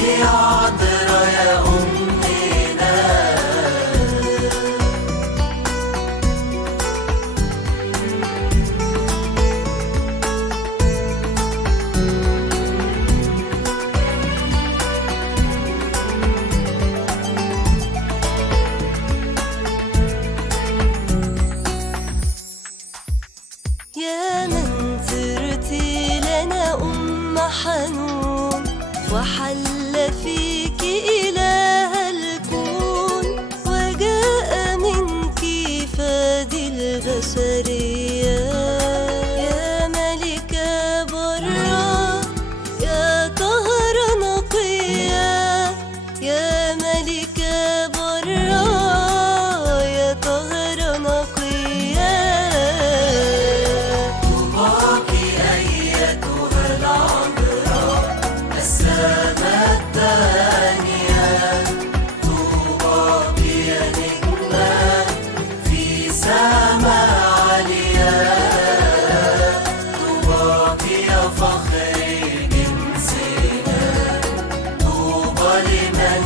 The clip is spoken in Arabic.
يا عذرا يا أمنا. يا من صرتي لنا أم حنون، وحل فيك إله الكون، وجاء منك فادي البشرية. يا ملكة برا، يا طهر نقية، يا ملكة برا، يا طهر نقية. طوباك أيتها العذراء السماء الثانية، طوباك يا نجمة في سماء عالية، طوباك يا فخر جنسنا، طوبى لمن